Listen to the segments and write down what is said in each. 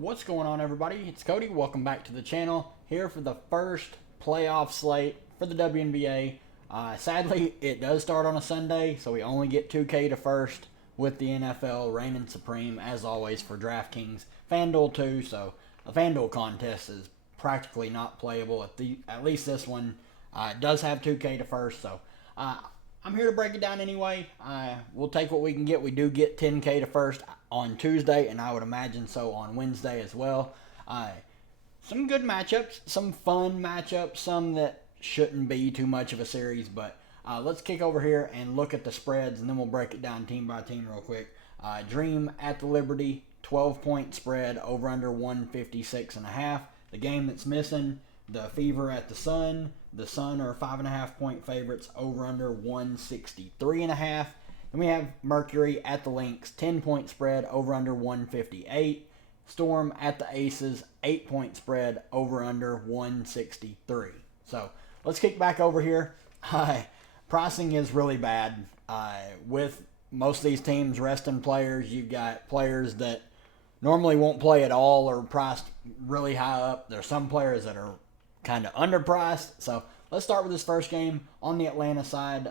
What's going on, everybody? It's Cody. Welcome back to the channel. Here for the first playoff slate for the Wnba. Sadly, it does start on a Sunday, so we only get 2K to first with the NFL reigning supreme, as always, for Draftkings. FanDuel too, so the FanDuel contest is practically not playable. At least this one does have 2K to first, so I'm here to break it down anyway. We'll take what we can get. We do get 10K to first on Tuesday, and I would imagine so on Wednesday as well. Some good matchups, some fun matchups, some that shouldn't be too much of a series, but let's kick over here and look at the spreads, and then we'll break it down team by team real quick. Dream at the Liberty, 12-point spread, over under 156.5. The game that's missing, the Fever at the Sun. The Sun are 5.5-point favorites, over under 163.5. Then we have Mercury at the Lynx, 10-point spread, over under 158. Storm at the Aces, 8-point spread, over under 163. So let's kick back over here. Pricing is really bad. With most of these teams resting players, you've got players that normally won't play at all or priced really high up. There's some players that are kind of underpriced. So let's start with this first game on the Atlanta side.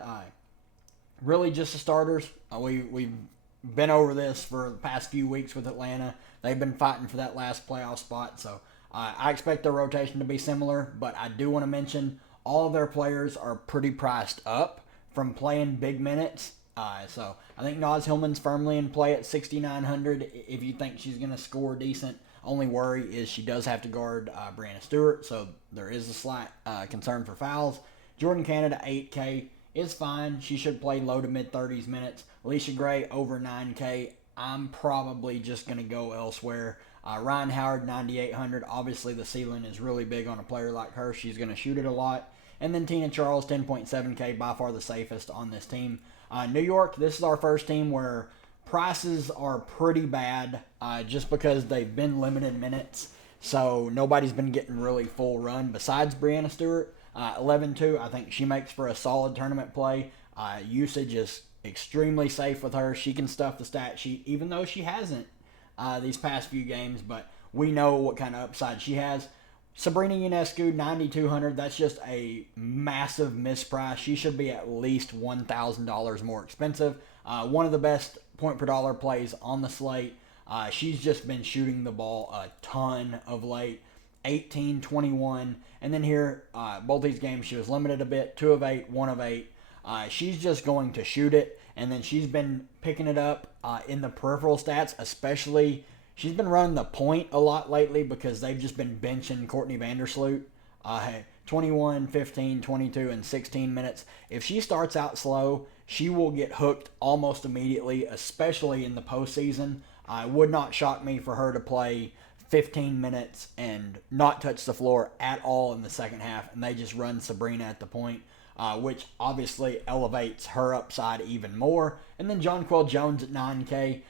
Really just the starters. We've been over this for the past few weeks with Atlanta. They've been fighting for that last playoff spot. So I expect their rotation to be similar, but I do want to mention all of their players are pretty priced up from playing big minutes. So I think Naz Hillman's firmly in play at 6,900 if you think she's going to score decent. Only worry is she does have to guard Brianna Stewart, so there is a slight concern for fouls. Jordan Canada, 8K, is fine. She should play low to mid-30s minutes. Alicia Gray, over 9K. I'm probably just going to go elsewhere. Ryan Howard, 9,800. Obviously, the ceiling is really big on a player like her. She's going to shoot it a lot. And then Tina Charles, 10.7K, by far the safest on this team. New York, this is our first team where prices are pretty bad just because they've been limited minutes. So nobody's been getting really full run besides Brianna Stewart. 11-2, I think she makes for a solid tournament play. Usage is extremely safe with her. She can stuff the stat sheet, even though she hasn't these past few games. But we know what kind of upside she has. Sabrina Ionescu, 9,200. That's just a massive misprice. She should be at least $1,000 more expensive. One of the best point per dollar plays on the slate. She's just been shooting the ball a ton of late. 18, 21. And then here, both these games, she was limited a bit. 2 of 8, 1 of 8. She's just going to shoot it. And then she's been picking it up in the peripheral stats, especially. She's been running the point a lot lately because they've just been benching Courtney Vandersloot. 21, 15, 22, and 16 minutes. If she starts out slow, she will get hooked almost immediately, especially in the postseason. It would not shock me for her to play 15 minutes and not touch the floor at all in the second half, and they just run Sabrina at the point, which obviously elevates her upside even more. And then Jonquel Jones at 9K.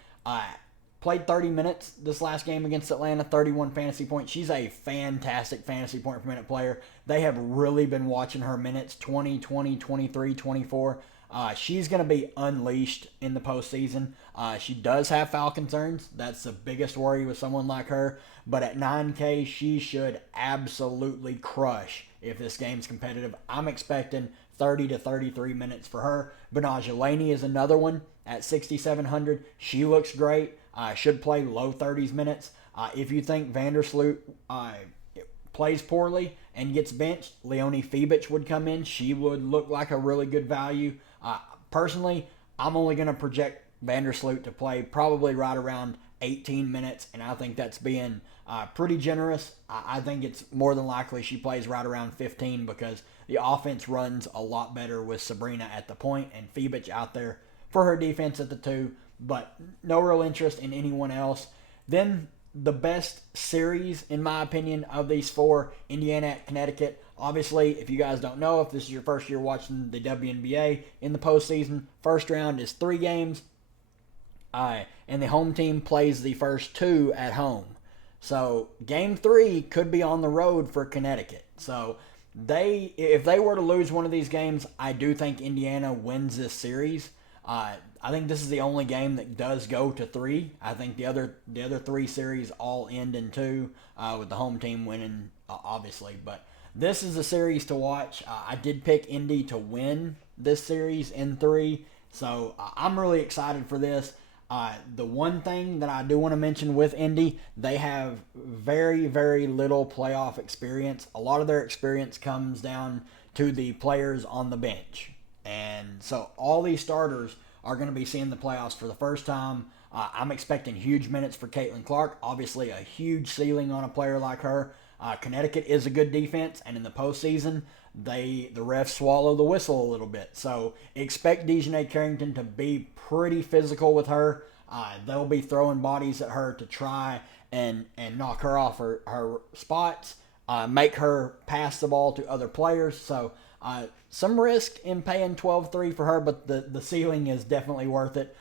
Played 30 minutes this last game against Atlanta, 31 fantasy points. She's a fantastic fantasy point per minute player. They have really been watching her minutes, 20, 20, 23, 24. She's going to be unleashed in the postseason. She does have foul concerns. That's the biggest worry with someone like her. But at 9K, she should absolutely crush if this game's competitive. I'm expecting 30 to 33 minutes for her. Benaja Laney is another one at 6,700. She looks great. Should play low 30s minutes. If you think Vandersloot plays poorly and gets benched, Leonie Fibich would come in. She would look like a really good value. Personally, I'm only going to project Vandersloot to play probably right around 18 minutes, and I think that's being pretty generous. I think it's more than likely she plays right around 15 because the offense runs a lot better with Sabrina at the point and Fibich out there for her defense at the 2. But no real interest in anyone else. Then the best series, in my opinion, of these 4, Indiana at Connecticut. Obviously, if you guys don't know, if this is your first year watching the WNBA in the postseason, first round is 3 games. And the home team plays the first 2 at home. So game 3 could be on the road for Connecticut. So if they were to lose one of these games, I do think Indiana wins this series. I think this is the only game that does go to 3. I think the other 3 series all end in 2, with the home team winning, obviously. But this is a series to watch. I did pick Indy to win this series in 3, so I'm really excited for this. The one thing that I do want to mention with Indy, they have very, very little playoff experience. A lot of their experience comes down to the players on the bench. And so all these starters are going to be seeing the playoffs for the first time. I'm expecting huge minutes for Caitlin Clark. Obviously, a huge ceiling on a player like her. Connecticut is a good defense, and in the postseason, the refs swallow the whistle a little bit. So expect Dejanay Carrington to be pretty physical with her. They'll be throwing bodies at her to try and knock her off her spots, make her pass the ball to other players. So some risk in paying 12-3 for her, but the ceiling is definitely worth it.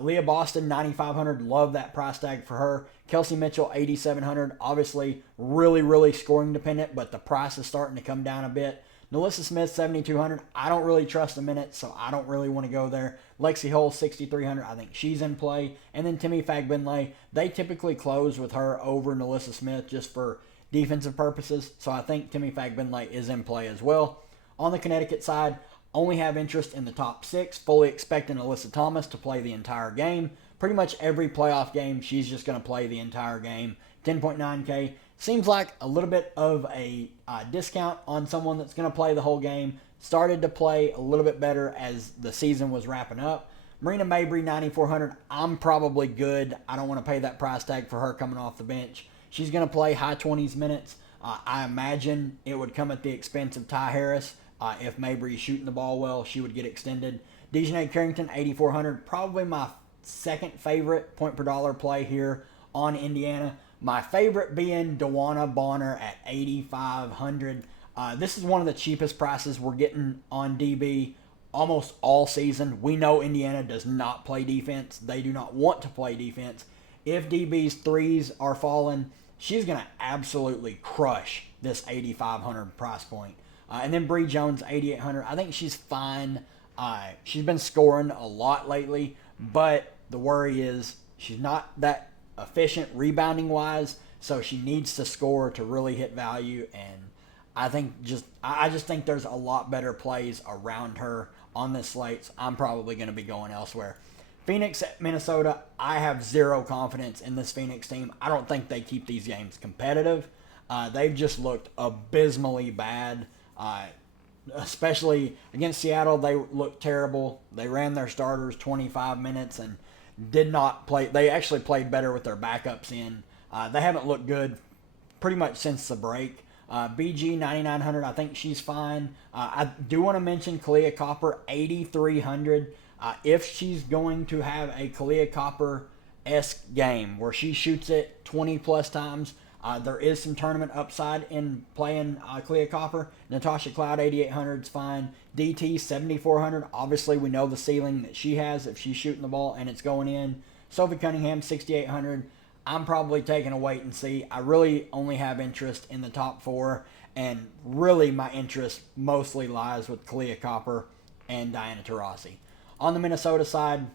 Leah Boston, 9,500. Love that price tag for her. Kelsey Mitchell, 8,700. Obviously, really, really scoring dependent, but the price is starting to come down a bit. Nalissa Smith, 7,200. I don't really trust the minutes, so I don't really want to go there. Lexi Hull, 6,300. I think she's in play. And then Timmy Fagbinlay. They typically close with her over Nalissa Smith just for defensive purposes, so I think Timmy Fagbinlay is in play as well. On the Connecticut side, only have interest in the top 6. Fully expecting Alyssa Thomas to play the entire game. Pretty much every playoff game, she's just going to play the entire game. 10.9K. Seems like a little bit of a discount on someone that's going to play the whole game. Started to play a little bit better as the season was wrapping up. Marina Mabry, 9,400. I'm probably good. I don't want to pay that price tag for her coming off the bench. She's going to play high 20s minutes. I imagine it would come at the expense of Ty Harris. If Mabry's shooting the ball well, she would get extended. Dejanay Carrington, 8,400. Probably my second favorite point per dollar play here on Indiana. My favorite being Dewana Bonner at 8,500. This is one of the cheapest prices we're getting on DB almost all season. We know Indiana does not play defense. They do not want to play defense. If DB's threes are falling, she's going to absolutely crush this 8,500 price point. And then Bree Jones, 8,800. I think she's fine. She's been scoring a lot lately, but the worry is she's not that efficient rebounding-wise, so she needs to score to really hit value. And I just think there's a lot better plays around her on this slate. So I'm probably going to be going elsewhere. Phoenix at Minnesota, I have zero confidence in this Phoenix team. I don't think they keep these games competitive. They've just looked abysmally bad. Especially against Seattle, they looked terrible. They ran their starters 25 minutes and did not play. They actually played better with their backups in. They haven't looked good pretty much since the break. BG, 9,900. I think she's fine. I do want to mention Kalia Copper, 8,300. If she's going to have a Kalia Copper-esque game where she shoots it 20-plus times, there is some tournament upside in playing Kalia Copper. Natasha Cloud, 8,800 is fine. DT, 7,400. Obviously, we know the ceiling that she has if she's shooting the ball and it's going in. Sophie Cunningham, 6,800. I'm probably taking a wait and see. I really only have interest in the top 4, and really my interest mostly lies with Kalia Copper and Diana Taurasi. On the Minnesota side,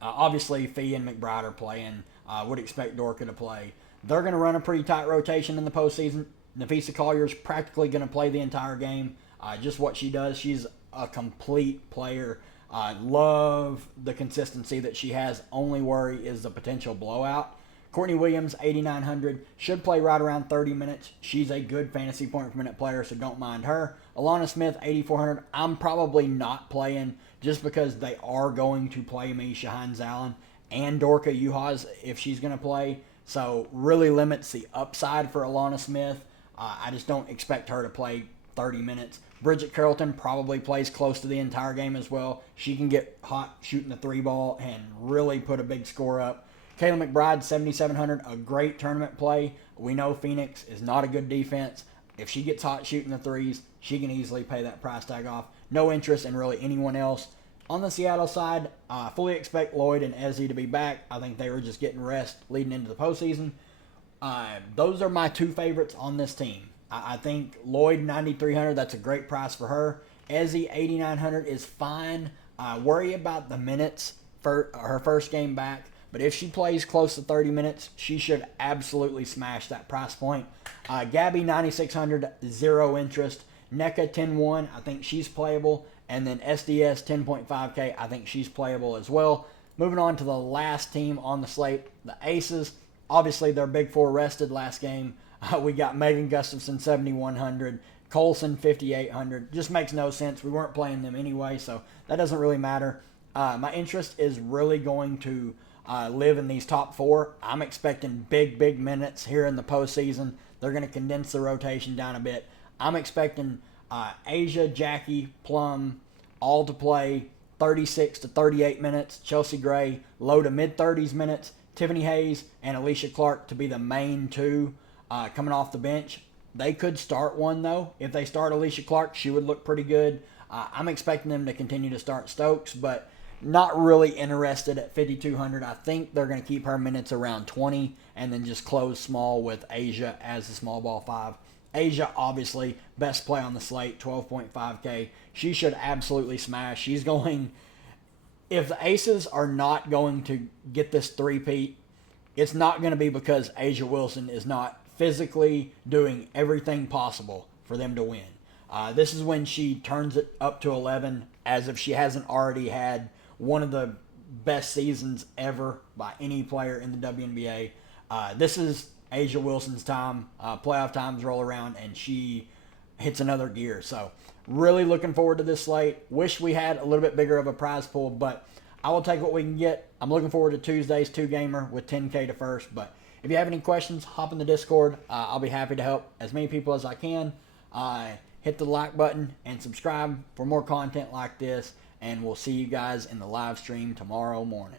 obviously Fee and McBride are playing. Would expect Dorka to play. They're going to run a pretty tight rotation in the postseason. Nafisa Collier's practically going to play the entire game. Just what she does. She's a complete player. Love the consistency that she has. Only worry is the potential blowout. Courtney Williams, 8,900. Should play right around 30 minutes. She's a good fantasy point per minute player, so don't mind her. Alana Smith, 8,400. I'm probably not playing just because they are going to play Misha Hines-Allen and Dorka Juhas if she's going to play. So really limits the upside for Alana Smith. I just don't expect her to play 30 minutes. Bridget Carrollton probably plays close to the entire game as well. She can get hot shooting the 3-ball and really put a big score up. Kayla McBride, 7,700, a great tournament play. We know Phoenix is not a good defense. If she gets hot shooting the threes, she can easily pay that price tag off. No interest in really anyone else. On the Seattle side, I fully expect Lloyd and Ezzy to be back. I think they were just getting rest leading into the postseason. Those are my 2 favorites on this team. I think Lloyd, 9,300, that's a great price for her. Ezzy, 8,900 is fine. Worry about the minutes for her first game back. But if she plays close to 30 minutes, she should absolutely smash that price point. Gabby, 9,600, zero interest. NECA, 10-1, I think she's playable. And then SDS, 10.5K, I think she's playable as well. Moving on to the last team on the slate, the Aces. Obviously, their big four rested last game. We got Megan Gustafson, 7,100. Colson, 5,800. Just makes no sense. We weren't playing them anyway, so that doesn't really matter. My interest is really going to live in these top four. I'm expecting big minutes here in the postseason. They're going to condense the rotation down a bit. I'm expecting Asia, Jackie, Plum, all to play 36 to 38 minutes. Chelsea Gray, low to mid-30s minutes. Tiffany Hayes and Alicia Clark to be the main two coming off the bench. They could start one, though. If they start Alicia Clark, she would look pretty good. I'm expecting them to continue to start Stokes, but not really interested at 5,200. I think they're going to keep her minutes around 20 and then just close small with Asia as the small ball 5. Asia, obviously, best play on the slate, 12.5K. She should absolutely smash. She's going... If the Aces are not going to get this three-peat, it's not going to be because Asia Wilson is not physically doing everything possible for them to win. This is when she turns it up to 11, as if she hasn't already had one of the best seasons ever by any player in the WNBA. This is Asia Wilson's time. Playoff times roll around, and she hits another gear. So really looking forward to this slate. Wish we had a little bit bigger of a prize pool, but I will take what we can get. I'm looking forward to Tuesday's 2-gamer with 10K to first. But if you have any questions, hop in the Discord. I'll be happy to help as many people as I can. Hit the like button and subscribe for more content like this. And we'll see you guys in the live stream tomorrow morning.